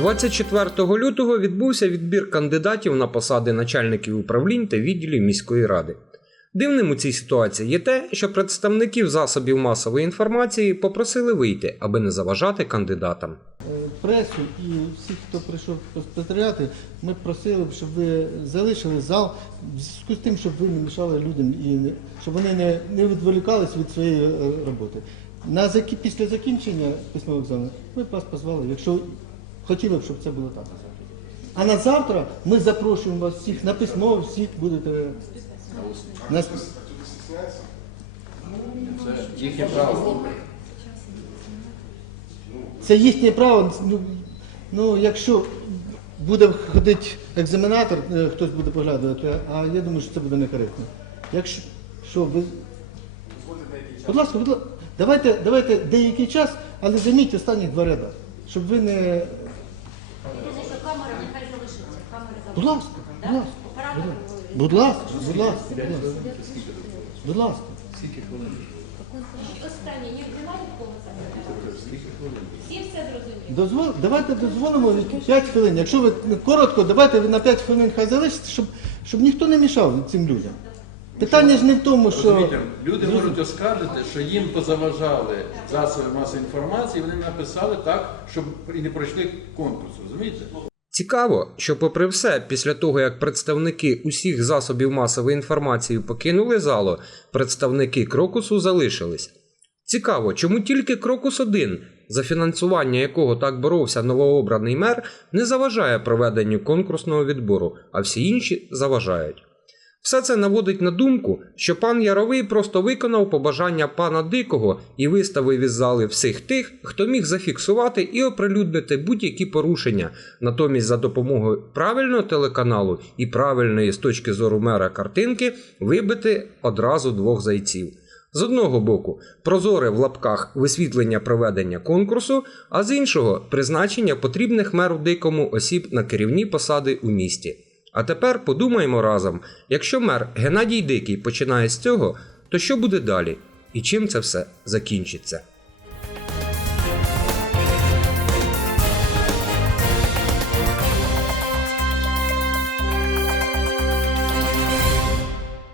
24 лютого відбувся відбір кандидатів на посади начальників управлінь та відділів міської ради. Дивним у цій ситуації є те, що представників засобів масової інформації попросили вийти, аби не заважати кандидатам. Е, пресу і всіх, хто прийшов спостерігати, ми просили б, щоб ви залишили зал в зв'язку з тим, щоб ви не мішали людям і щоб вони не, не відволікались від своєї е, роботи. На після закінчення письмових екзаменів ми вас позвали, якщо хотіли б, щоб це було так. А на завтра ми запрошуємо вас всіх на письмово, всіх будете. На... Їхнє право. Це їхнє право. Ну, ну якщо буде ходити екзаменатор, е, хтось буде поглядати, а я думаю, що це буде некоректно. Якщо що ви. Будь ласка, будь ласка, давайте, давайте деякий час, але займіть останні два ряда, щоб ви не. Нехай залишиться. Камери Будь ласка, будь ласка, Оператор будь ласка, будь ласка, будь ласка. Будь ласка. останнє ні немає такого запитання. Всі все зрозуміли. Дозвол... Давайте дозволимо 5 хвилин. Якщо ви коротко, давайте ви на 5 хвилин хай залишите, щоб, щоб ніхто не мішав цим людям. Питання ж не в тому, що. Розумієте, люди можуть оскаржити, що їм позаважали засоби масової інформації, вони написали так, щоб і не пройшли конкурс. Розумієте? Цікаво, що, попри все, після того як представники усіх засобів масової інформації покинули залу, представники Крокусу залишились. Цікаво, чому тільки Крокус 1 за фінансування якого так боровся новообраний мер, не заважає проведенню конкурсного відбору, а всі інші заважають. Все це наводить на думку, що пан Яровий просто виконав побажання пана Дикого і виставив із зали всіх тих, хто міг зафіксувати і оприлюднити будь-які порушення, натомість за допомогою правильного телеканалу і правильної з точки зору мера картинки вибити одразу двох зайців. З одного боку, прозоре в лапках висвітлення проведення конкурсу, а з іншого призначення потрібних меру дикому осіб на керівні посади у місті. А тепер подумаємо разом: якщо мер Геннадій Дикий починає з цього, то що буде далі? І чим це все закінчиться?